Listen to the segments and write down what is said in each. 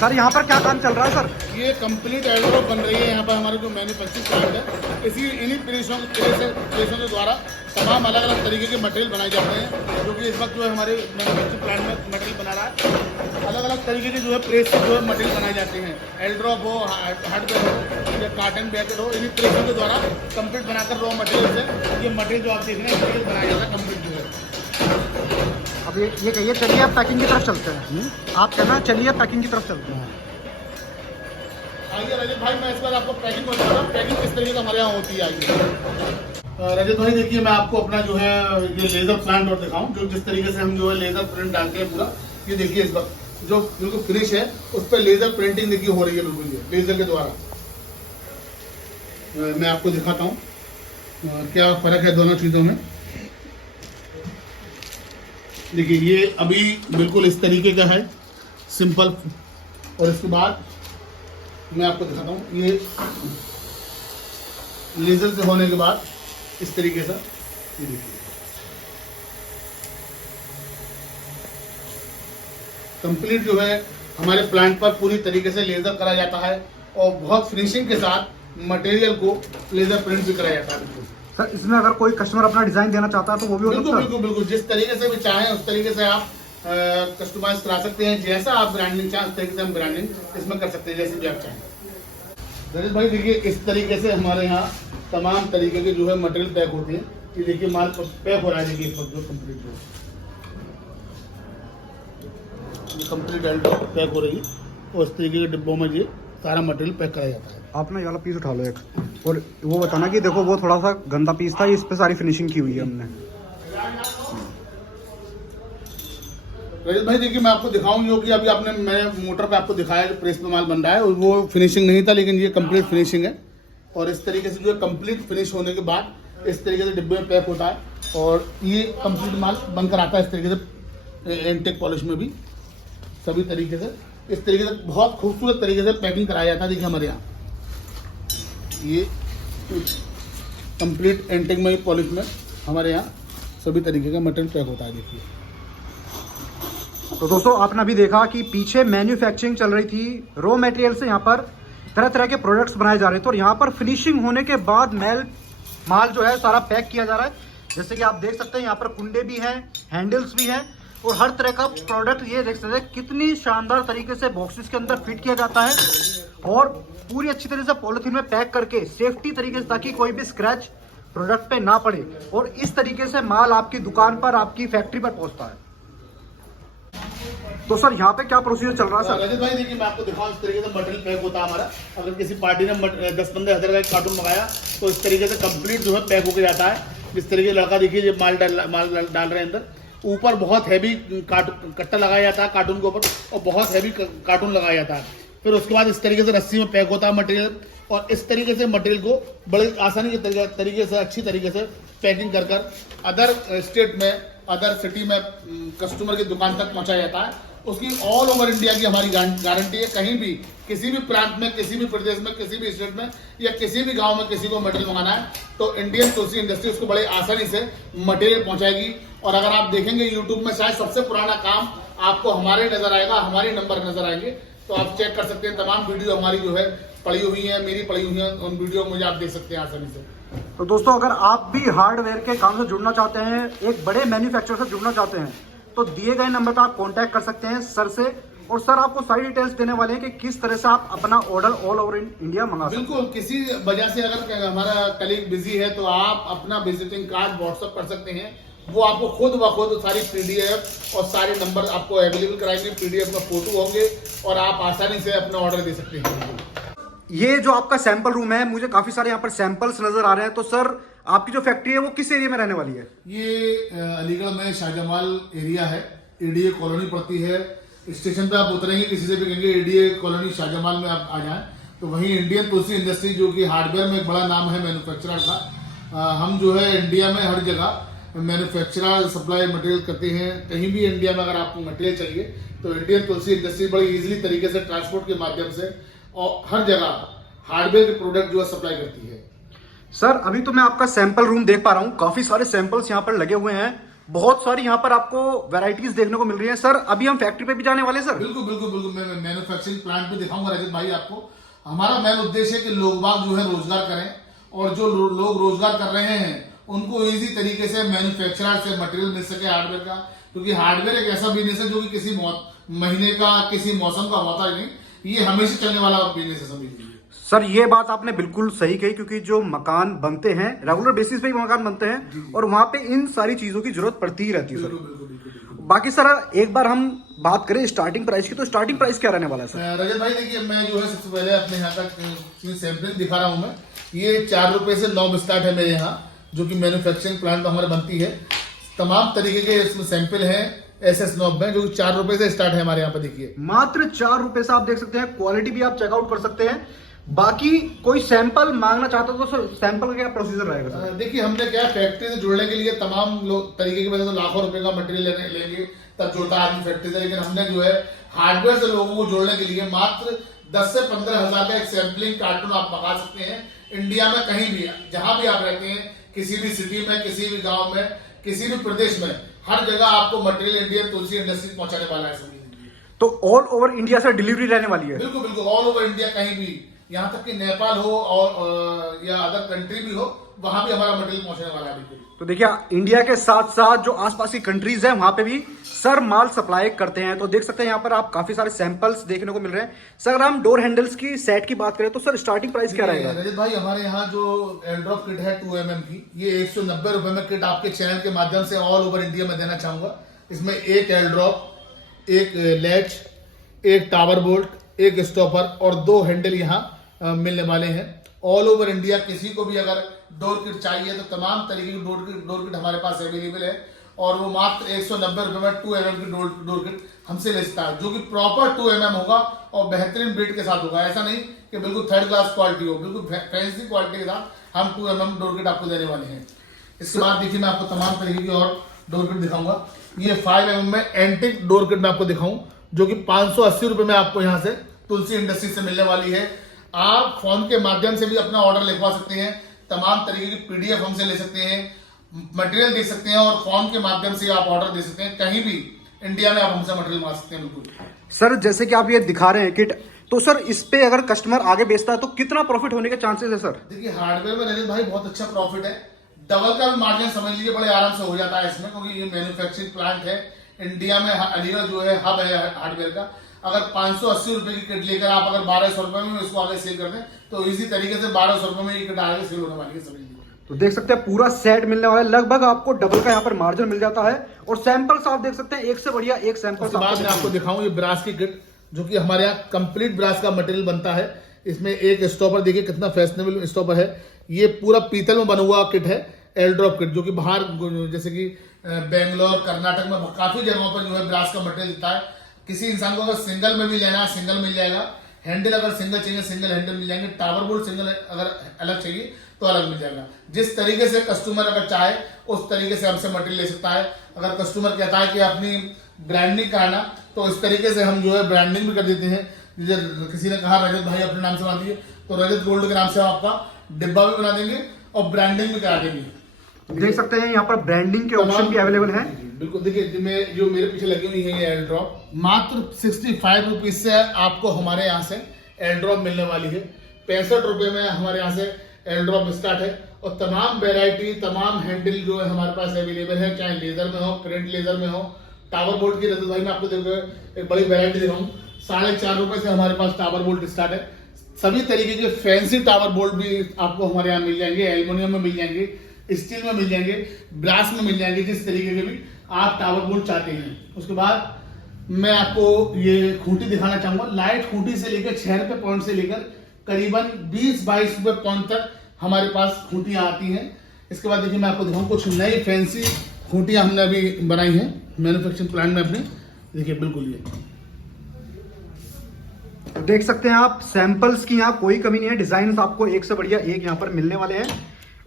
Sir यहाँ पर क्या काम चल रहा है सर? ये कंप्लीट एल्ड्रॉप बन रही है यहाँ पर हमारे जो मैन्युफैक्चरिंग प्लांट है। इन्हीं प्रेसों के द्वारा तमाम अलग अलग तरीके के मटेरियल बनाए जाते हैं, जो कि इस वक्त जो है हमारे मैन्युफैक्चरिंग प्लांट में मटेरियल बना रहा है। अलग अलग तरीके के जो है प्रेस से जो है मटेरियल बनाए जाते हैं। एल्ड्रॉप हो, हार्डवेयर हो या कार्टन बैकर हो, इन्हीं प्रेसों के द्वारा कंप्लीट बनाकर रॉ मटेरियल से ये मटेरियल जो आप देख रहे हैं मटेरियल बनाया जाता है कंप्लीट जो है। अब ये कहिए, चलिए आप पैकिंग की तरफ चलते हैं। आप कहना चलिए पैकिंग की तरफ चलते हैं। आइए रजत भाई, मैं इस बार आपको पैकिंग बता रहा हूँ, पैकिंग किस तरीके से हमारे यहाँ होती है। आइए रजत भाई, देखिए मैं आपको अपना जो है ये लेजर प्लांट और दिखाऊं, जो जिस तरीके से हम जो है लेजर प्रिंट डालते हैं पूरा। ये देखिए इस वक्त जो बिल्कुल फिनिश है उस पर लेजर प्रिंटिंग देखिए हो रही है, बिल्कुल ये लेजर के द्वारा। मैं आपको दिखाता हूँ क्या फर्क है दोनों चीज़ों में। देखिए ये अभी बिल्कुल इस तरीके का है, सिंपल। और इसके बाद मैं आपको दिखाता हूँ ये लेजर से होने के बाद इस तरीके से। ये देखिए कंप्लीट जो है हमारे प्लांट पर पूरी तरीके से लेजर करा जाता है और बहुत फिनिशिंग के साथ मटेरियल को लेजर प्रिंट भी कराया जाता है। सर इसमें अगर कोई कस्टमर अपना डिजाइन देना चाहता है तो वो भी हो सकता है? बिल्कुल बिल्कुल, जिस तरीके से भी चाहें उस तरीके से आप कस्टमाइज करा सकते हैं। जैसा आप ब्रांडिंग चाहें उस तरीके से हम ब्रांडिंग इसमें कर सकते हैं, जैसे भी आप चाहें। रजत भाई देखिए इस तरीके से हमारे यहाँ तमाम तरीके के जो है मटेरियल पैक होते हैं। ये देखिए माल पैक हो रहा है, देखिए जो कंप्लीट पैक हो रही है और इस तरीके के डिब्बों में ये सारा मटेरियल पैक कराया जाता है। आप ना ये वाला पीस उठा लो एक, और वो बताना कि देखो वो थोड़ा सा गंदा पीस था, इस पे सारी फिनिशिंग की हुई है हमने। रजत भाई देखिए मैं आपको दिखाऊं, जो कि अभी आपने मैंने मोटर पे आपको दिखाया जो प्रेस पे माल बन रहा है, और वो फिनिशिंग नहीं था, लेकिन ये कंप्लीट फिनिशिंग है। और इस तरीके से जो है कंप्लीट फिनिश होने के बाद इस तरीके से डिब्बे में पैक होता है और ये कंप्लीट माल बनकर आता है इस तरीके से एंटेक पॉलिश में भी सभी तरीके से। इस तरीके से बहुत खूबसूरत तरीके से पैकिंग कराया जाता है। देखिए हमारे यहाँ ये कंप्लीट एंटेक में पॉलिश में हमारे यहाँ सभी तरीके का मटेरियल पैक होता है। देखिए तो दोस्तों आपने अभी देखा कि पीछे मैन्युफैक्चरिंग चल रही थी, रॉ मटेरियल से यहाँ पर तरह तरह के प्रोडक्ट्स बनाए जा रहे थे और यहाँ पर फिनिशिंग होने के बाद माल जो है सारा पैक किया जा रहा है। जैसे कि आप देख सकते हैं यहाँ पर कुंडे भी हैं, हैंडल्स भी हैं और हर तरह का प्रोडक्ट ये देख सकते हैं कितनी शानदार तरीके से बॉक्सेस के अंदर फिट किया जाता है और पूरी अच्छी तरह से पॉलिथीन में पैक करके सेफ्टी तरीके से, ताकि कोई भी स्क्रैच प्रोडक्ट पे ना पड़े और इस तरीके से माल आपकी दुकान पर, आपकी फैक्ट्री पर पहुंचता है। तो सर यहाँ पे क्या प्रोसीजर चल रहा है सर? रजत भाई देखिए मैं आपको दिखाऊं, इस तरीके से मटेरियल पैक होता है हमारा। अगर किसी पार्टी ने 10-15 हज़ार का एक कार्टून मंगाया तो इस तरीके से कंप्लीट जो है पैक होकर जाता है। जिस तरीके लड़का देखिए ये माल डाल रहे हैं अंदर, ऊपर बहुत हैवी कट्टा लगाया जाता है कार्टून के ऊपर और बहुत हैवी कार्टून लगाया जाता है। फिर उसके बाद इस तरीके से रस्सी में पैक होता है मटेरियल और इस तरीके से मटेरियल को बड़े आसानी के तरीके से अच्छी तरीके से पैकिंग कर अदर स्टेट में, अदर सिटी में कस्टमर की दुकान तक पहुंचाया जाता है। उसकी ऑल ओवर इंडिया की हमारी गारंटी है। कहीं भी किसी भी प्रांत में, किसी भी प्रदेश में, किसी भी स्टेट में या किसी भी गांव में किसी को मटेरियल मंगाना है तो इंडियन तुलसी इंडस्ट्री उसको बड़े आसानी से मटेरियल पहुंचाएगी। और अगर आप देखेंगे यूट्यूब में शायद सबसे पुराना काम आपको हमारे नजर आएगा, हमारे नंबर नजर आएंगे, तो आप चेक कर सकते हैं। तमाम वीडियो हमारी जो है पड़ी हुई है, मेरी पड़ी हुई है, उन वीडियो मुझे आप देख सकते हैं आसानी से। तो दोस्तों अगर आप भी हार्डवेयर के काम से जुड़ना चाहते हैं, एक बड़े मैन्युफैक्चरर से जुड़ना चाहते हैं, तो दिए गए नंबर पर आप कांटेक्ट कर सकते हैं सर से, और सर आपको सारी डिटेल्स देने वाले हैं कि किस तरह से आप अपना ऑर्डर ऑल ओवर इंडिया मंगा सकते हैं। बिल्कुल, किसी वजह से अगर हमारा कलीग बिजी है तो आप अपना विजिटिंग कार्ड व्हाट्सएप कर सकते हैं। वो आपको खुद ब खुद सारी पीडीएफ और सारे नंबर आपको अवेलेबल कराएंगे, पीडीएफ में फोटो होंगे और आप आसानी से अपना ऑर्डर दे सकते हैं। ये जो आपका सैंपल रूम है, मुझे काफी सारे यहाँ पर सैंपल्स नजर आ रहे हैं, तो सर आपकी जो फैक्ट्री है वो किस एरिया में रहने वाली है? ये अलीगढ़ में शाहजमाल एरिया है, एडीए कॉलोनी पड़ती है। स्टेशन पे आप उतरेंगे, किसी से भी कहेंगे एडीए कॉलोनी शाहजमाल में आप आ जाएं तो वहीं इंडियन तुलसी इंडस्ट्री, जो कि हार्डवेयर में एक बड़ा नाम है मैन्युफैक्चरर का, हम जो है इंडिया में हर जगह मैन्युफैक्चरर सप्लाई मटेरियल करते हैं। कहीं भी इंडिया में अगर आपको मटेरियल चाहिए तो इंडियन तुलसी इंडस्ट्री बड़ी इजीली तरीके से ट्रांसपोर्ट के माध्यम से और हर जगह हार्डवेयर के प्रोडक्ट जो है सप्लाई करती है। सर अभी तो मैं आपका सैंपल रूम देख पा रहा हूँ, काफी सारे सैंपल्स यहाँ पर लगे हुए हैं, बहुत सारी यहाँ पर आपको वैरायटीज देखने को मिल रही है। सर अभी हम फैक्ट्री पे भी जाने वाले हैं सर। बिल्कुल बिल्कुल बिल्कुल, मैं मैन्युफैक्चरिंग प्लांट भी दिखाऊंगा रजत भाई आपको। हमारा मेन उद्देश्य है कि लोग बाग जो है रोजगार करें, और जो लोग रोजगार कर रहे हैं उनको इजी तरीके से मैन्युफैक्चरर से मटेरियल मिल सके हार्डवेयर का, क्योंकि हार्डवेयर एक ऐसा बिजनेस है जो कि किसी महीने का किसी मौसम का होता ही नहीं, ये हमेशा चलने वाला बिजनेस है समझ लीजिए। सर ये बात आपने बिल्कुल सही कही, क्योंकि जो मकान बनते हैं रेगुलर बेसिस पे ही मकान बनते हैं और वहां पे इन सारी चीजों की जरूरत पड़ती ही रहती है सर। बाकी सर एक बार हम बात करें स्टार्टिंग प्राइस की, तो स्टार्टिंग प्राइस क्या रहने वाला है सर? रजत भाई देखिए, मैं जो है सबसे पहले अपने यहाँ का सैंपलिंग दिखा रहा हूँ। मैं ये 4 रुपए से नॉब स्टार्ट है मेरे यहाँ, जो कि मैन्युफैक्चरिंग प्लांट में हमारे बनती है। तमाम तरीके के इसमें सैंपल हैं SS नॉब में, जो 4 रुपए से स्टार्ट है हमारे यहाँ पे। देखिए मात्र 4 रुपए से आप देख सकते हैं, क्वालिटी भी आप चेकआउट कर सकते हैं। बाकी कोई सैंपल मांगना चाहता तो सर सैंपल का क्या प्रोसीजर रहेगा सर? देखिए हमने क्या फैक्ट्री से जुड़ने के लिए तमाम तरीके की वजह से लाखों रुपए का मटेरियल लेंगे तब जुड़ता आदमी फैक्ट्री से, लेकिन हमने जो है हार्डवेयर से लोगों को जोड़ने के लिए मात्र 10 से 15 हजार का एक सैंपलिंग कार्टून आप मंगा सकते हैं। इंडिया में कहीं भी जहां भी आप रहते हैं, किसी भी सिटी में, किसी भी गांव में, किसी भी प्रदेश में, हर जगह आपको मटेरियल इंडियन तुलसी इंडस्ट्रीज पहुंचाने वाला है। तो ऑल ओवर इंडिया से डिलीवरी रहने वाली है? बिल्कुल बिल्कुल, ऑल ओवर इंडिया, कहीं भी, यहाँ तक कि नेपाल हो और या अदर कंट्री भी हो, वहां भी हमारा मटेरियल पहुंचने वाला है। बिल्कुल। तो देखिए इंडिया के साथ साथ जो आसपास की कंट्रीज है वहां पे भी सर माल सप्लाई करते हैं। तो देख सकते हैं यहाँ पर आप काफी सारे सैंपल्स देखने को मिल रहे हैं। सर अगर हम डोर हैंडल्स की सेट की बात करें तो सर स्टार्टिंग प्राइस क्या रहेगा? रजत भाई हमारे यहाँ जो एयरड्रॉप किट है 2 mm की, ये 190 रुपए में किट आपके चैनल के माध्यम से ऑल ओवर इंडिया में देना चाहूंगा। इसमें एक एयरड्रॉप, एक लैच, एक टावर बोल्ट, एक स्टॉपर और 2 हैंडल यहाँ मिलने वाले हैं। ऑल ओवर इंडिया किसी को भी अगर डोर किट चाहिए तो तमाम तरीके की डोर किट हमारे पास अवेलेबल है, और वो मात्र 190 रुपए में 2 mm की डोर किट हमसे ले सकता है, जो कि प्रॉपर 2 mm होगा और बेहतरीन बिल्ड के साथ होगा। ऐसा नहीं कि बिल्कुल थर्ड क्लास क्वालिटी हो, बिल्कुल फैंसी क्वालिटी के साथ हम 2 mm डोर किट आपको देने वाले हैं। इसके बाद देखिए मैं आपको तमाम तरीके की और डोर किट दिखाऊंगा। ये 5 mm में एंटिक डोर किट मैं आपको दिखाऊं, जो कि 580 रुपए में आपको यहाँ से तुलसी इंडस्ट्री से मिलने वाली है। आप फोन के माध्यम से भी अपना ऑर्डर लिखवा सकते हैं, तमाम तरीके की PDF हमसे ले सकते हैं, मटेरियल दे सकते हैं, और फोन के माध्यम से आप ऑर्डर दे सकते हैं। कहीं भी इंडिया में आप हमसे मटेरियल मंगा सकते हैं। बिल्कुल सर, जैसे कि आप ये दिखा रहे हैं किट, तो सर इस पे अगर कस्टमर आगे बेचता है तो कितना प्रॉफिट होने के चांसेस है सर? देखिए हार्डवेयर में रजत भाई बहुत अच्छा प्रॉफिट है, डबल का भी मार्जिन समझ लीजिए बड़े आराम से हो जाता है इसमें, क्योंकि ये मैन्युफैक्चरिंग प्लांट है इंडिया में। अलीगढ़ जो है हब है हार्डवेयर का। अगर 580 रुपए की किट लेकर आप अगर 1200 रुपए में इसको आगे सेल कर दें तो इसी तरीके से 1200 रुपए में ये किट आगे सेल होने वाली है समझ लीजिए। तो देख सकते हैं पूरा सेट मिलने वाला है, लगभग आपको डबल का यहाँ पर मार्जिन मिल जाता है। और सैंपल्स आप देख सकते हैं, एक से बढ़िया एक सैंपल। उसके बाद मैं आपको दिखाऊं ये ब्रास की किट, जो कि हमारे यहाँ कंप्लीट ब्रास का मटेरियल बनता है। इसमें एक स्टॉपर देखिए कितना फैशनेबल स्टॉपर है। ये पूरा पीतल में बना हुआ किट है, एयरड्रॉप किट, जो कि बाहर जैसे कि बेंगलोर, कर्नाटक में काफी जगहों पर जो है ब्रास का मटेरियल दिखता है। किसी इंसान को अगर सिंगल में भी लेना है सिंगल मिल जाएगा, हैंडल अगर सिंगल चाहिए सिंगल हैंडल मिल जाएंगे, टावर बोल्ट सिंगल अगर अलग चाहिए तो अलग मिल जाएगा। जिस तरीके से कस्टमर अगर चाहे उस तरीके से हमसे मटेरियल ले सकता है। अगर कस्टमर कहता है कि अपनी ब्रांडिंग कराना, तो इस तरीके से हम जो है ब्रांडिंग भी कर देते हैं। किसी ने कहा रजत भाई अपने नाम से बना दीजिए, तो रजत गोल्ड के नाम से हम आपका डिब्बा भी बना देंगे और ब्रांडिंग भी करा देंगे। देख सकते हैं यहाँ पर ब्रांडिंग के ऑप्शन भी अवेलेबल है। बिल्कुल देखिए जो मेरे पीछे लगी हुई है ये एयरड्रॉप, मात्र 65 रुपीज से आपको हमारे यहाँ से एयरड्रॉप मिलने वाली है। 65 रुपए में हमारे यहाँ से एयरड्रॉप स्टार्ट है, और तमाम वेराइटी तमाम हैंडल जो है हमारे पास अवेलेबल है, चाहे लेजर में हो, प्रिंट लेजर में हो, टावर बोल्ट की। रजत भाई मैं आपको एक बड़ी वेरायटी दिखाऊं, 4.5 रुपए से हमारे पास टावर बोल्ट स्टार्ट है। सभी तरीके के फैंसी टावर बोल्ट भी आपको हमारे यहाँ मिल जाएंगे, एल्यूमिनियम में मिल जाएंगे, स्टील में मिल जाएंगे, ब्रास में मिल जाएंगे, जिस तरीके के भी आप टावर बोल्ट चाहते हैं। उसके बाद मैं आपको ये खूंटी दिखाना चाहूंगा। लाइट खूंटी से लेकर 6 रुपए पॉइंट से लेकर करीबन 20-22 रुपए पॉइंट तक हमारे पास खूंटियां आती हैं। इसके बाद देखिए मैं आपको दिखाऊं कुछ नई फैंसी खूंटियां हमने अभी बनाई हैं मैन्युफैक्चरिंग प्लांट में अपने। देखिए बिल्कुल ये तो देख सकते हैं आप, सैंपल्स की यहाँ कोई कमी नहीं है, डिजाइन आपको एक से बढ़िया एक यहाँ पर मिलने वाले हैं।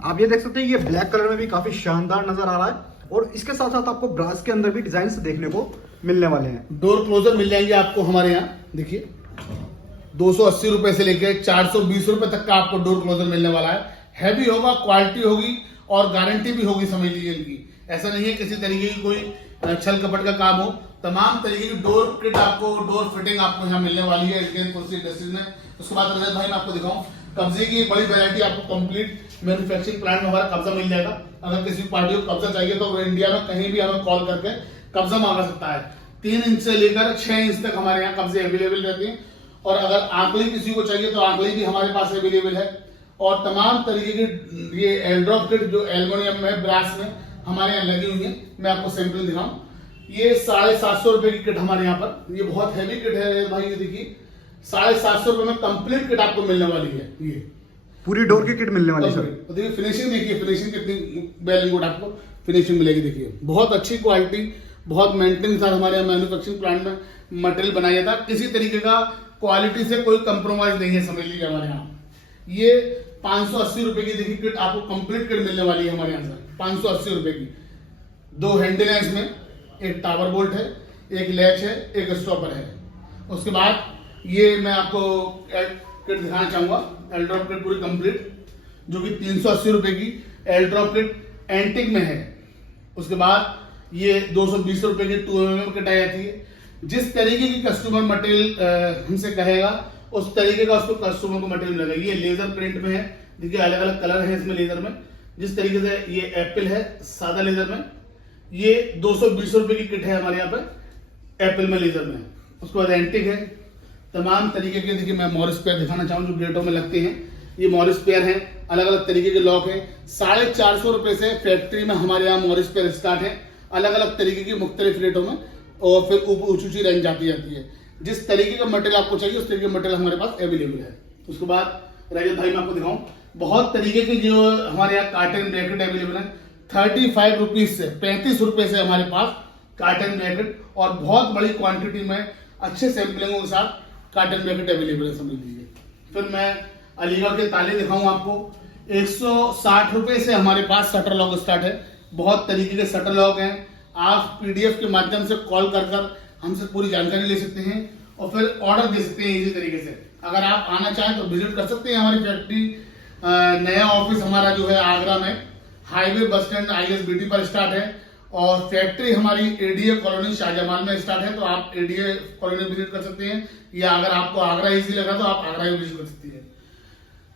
आप ये देख सकते हैं, ये ब्लैक कलर में भी काफी शानदार नजर आ रहा है, और इसके साथ साथ आपको ब्रास के अंदर भी डिजाइन देखने को मिलने वाले हैं। डोर क्लोजर मिल जाएंगे आपको हमारे यहाँ। देखिए 280 रुपए से लेकर 420 रुपए तक का आपको डोर क्लोजर मिलने वाला है। हैवी होगा, क्वालिटी होगी और गारंटी भी होगी समझ लीजिए इनकी। ऐसा नहीं है किसी तरीके की कोई छल कपट का काम हो। तमाम तरीके की डोर किट आपको, डोर फिटिंग आपको यहाँ मिलने वाली है इंडियन कुर्सी इंडस्ट्रीज में। उसके बाद रजत भाई मैं आपको दिखाऊं, कब्जे की बड़ी वैरायटी आपको कंप्लीट मैन्युफैक्चरिंग प्लांट में हमारा कब्जा मिल जाएगा। अगर किसी पार्टी को कब्जा चाहिए तो वो इंडिया में कहीं भी हमें कॉल करके कब्जा मांगा सकता है। 3 इंच से लेकर 6 इंच तक हमारे यहाँ कब्जे अवेलेबल रहती हैं। और अगर आंकली किसी को चाहिए तो आंकली भी हमारे पास अवेलेबल है। और तमाम तरीके की ये एल्ड्रॉप किट जो एल्युमिनियम में, ब्रास में हमारे यहाँ लगी हुई है, मैं आपको सैंपल दिखाऊं। ये 750 रुपए की किट हमारे यहाँ पर, ये बहुत हैवी किट है भाई। ये देखिए 750 रुपए में कंप्लीट किट आपको मिलने वाली है। ये पूरी डोर की किट मिलने वाली सर। तो देखिए फिनिशिंग, देखिए फिनिशिंग कितनी वेल गुड आपको फिनिशिंग मिलेगी। देखिए बहुत अच्छी क्वालिटी, बहुत मेंटेन साथ हमारे यहाँ मैन्युफैक्चरिंग प्लांट में मटेरियल बनाया जाता है। किसी तरीके का क्वालिटी से कोई कंप्रोमाइज नहीं है, समझ लीजिए हमारे यहाँ। ये 580 रुपए की देखिए किट आपको कंप्लीट किट मिलने वाली है हमारे यहाँ सर, 580 रुपए की। 2 हैंडल है इसमें, एक टावर बोल्ट है, एक लैच है, एक स्टॉपर है। उसके बाद ये मैं आपको किट दिखाना चाहूंगा, एल्ड्रॉप किट पूरी कंप्लीट, जो कि 380 रुपए की एल्ड्रॉप किट एंटिक में है। उसके बाद ये 220 रुपए की 2mm किट आ जाती है। जिस तरीके की कस्टमर मटेरियल हमसे कहेगा उस तरीके का उसको कस्टमर को मटेरियल मिलेगा। ये लेजर प्रिंट में है, देखिए अलग अलग कलर है इसमें लेजर में। जिस तरीके से ये एप्पल है सादा लेजर में, ये 220 रुपए की किट है हमारे यहाँ पे एप्पल में लेजर में। उसके बाद एंटिक है, तमाम तरीके के। देखिए मैं मॉरिस पेयर दिखाना चाहूँ जो गेटों में लगते हैं। ये मॉरिस पेयर है, अलग अलग तरीके के लॉक है। 450 रुपए से फैक्ट्री में हमारे यहाँ मॉरिस पेयर स्टार्ट है, अलग अलग तरीके की मुख्तलिफ रेटों में। और फिर ऊंची रेंज जाती है। जिस तरीके का मटेरियल आपको चाहिए उस तरीके का मटेरियल हमारे पास अवेलेबल है। उसके बाद रजत भाई मैं आपको दिखाऊं, बहुत तरीके की जो हमारे यहाँ कार्टन ब्रैकेट अवेलेबल है। 35 रुपीज से 35 रुपए से हमारे पास कार्टन ब्रैकेट, और बहुत बड़ी क्वांटिटी में अच्छे सैंपलिंगों के साथ कार्टन ब्रैकेट अवेलेबल है, समझ लीजिए। फिर मैं अलीगढ़ के ताले दिखाऊं आपको। 160 रुपए से हमारे पास शटर लॉक स्टार्ट है। बहुत तरीके के शटर लॉक हैं। आप PDF के माध्यम से कॉल कर हमसे पूरी जानकारी ले सकते हैं और फिर ऑर्डर दे सकते हैं इसी तरीके से। अगर आप आना चाहें तो विजिट कर सकते हैं हमारी फैक्ट्री। नया ऑफिस हमारा जो है आगरा में हाईवे बस स्टैंड ISBT पर स्टार्ट है। और फैक्ट्री हमारी ADA कॉलोनी शाहजहां में स्टार्ट है, तो आप ADA कॉलोनी विजिट कर सकते हैं। या अगर आपको आगरा इजी लगा तो आप आगरा ही विजिट कर सकते हैं।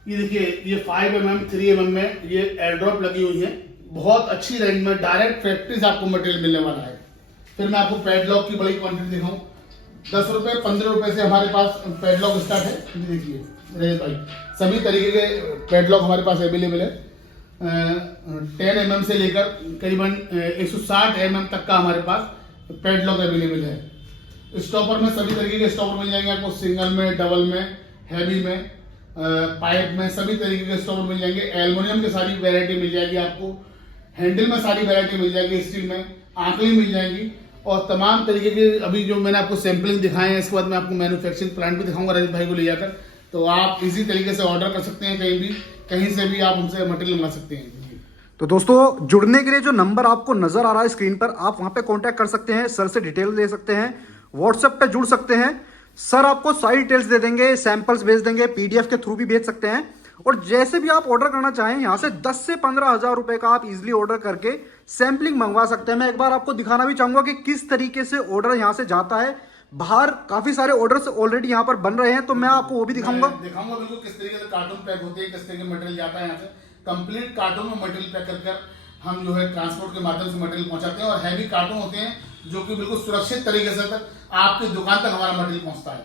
ये देखिए ये 5mm 3mm में ये एयरड्रॉप लगी हुई है, बहुत अच्छी रेंज में डायरेक्ट फैक्ट्री से आपको मटेरियल मिलने वाला है। फिर मैं आपको पैडलॉक की बड़ी क्वांटिटी दिखाऊं। 10 रुपए 15 रुपए से हमारे पास पैडलॉक स्टार्ट है। देखिए रजत भाई सभी तरीके के पैडलॉक हमारे पास अवेलेबल है। 10mm से लेकर करीबन 160 mm तक का हमारे पास पैडलॉक अवेलेबल है। स्टॉपर में सभी तरीके के स्टॉपर मिल जाएंगे आपको, सिंगल में, डबल में, हैवी में, पाइप में, सभी तरीके के स्टॉपर मिल जाएंगे। एल्युमिनियम की सारी वैरायटी मिल जाएगी आपको, हैंडल में सारी वैरायटी मिल जाएगी, स्टील में आंकली मिल जाएगी। और तमाम तरीके के अभी जो मैंने आपको सैंपलिंग दिखाए हैं, इसके बाद मैं आपको मैन्युफैक्चरिंग प्लांट भी दिखाऊंगा रजत भाई को ले जाकर। तो आप इजी तरीके से ऑर्डर कर सकते हैं, कहीं से भी आप उनसे मटेरियल मंगा सकते हैं। तो दोस्तों जुड़ने के लिए जो नंबर आपको नजर आ रहा है स्क्रीन पर, आप वहां पे कांटेक्ट कर सकते हैं, सर से डिटेल ले सकते हैं, व्हाट्सएप पे जुड़ सकते हैं। सर आपको सारी डिटेल्स दे देंगे, सैंपल्स भेज देंगे, PDF के थ्रू भी भेज सकते हैं। और जैसे भी आप ऑर्डर करना चाहें यहाँ से 10 से 15 हजार रुपए का आप इजीली ऑर्डर करके सैंपलिंग मंगवा सकते हैं। मैं एक बार आपको दिखाना भी चाहूंगा कि किस तरीके से ऑर्डर यहाँ से जाता है। बाहर काफी सारे ऑर्डर्स ऑलरेडी यहाँ पर बन रहे हैं, तो मैं आपको वो भी दिखाऊंगा बिल्कुल किस तरीके से कार्टून पैक होते हैं, किस तरीके का मटेरियल जाता है यहाँ से। कंप्लीट कार्टून में मटेरियल पैक कर हम जो है ट्रांसपोर्ट के माध्यम से मटेरियल पहुंचाते हैं। और हैवी कार्टून होते हैं जो कि बिल्कुल सुरक्षित तरीके से तक आपकी दुकान तक हमारा मटेरियल पहुंचता है।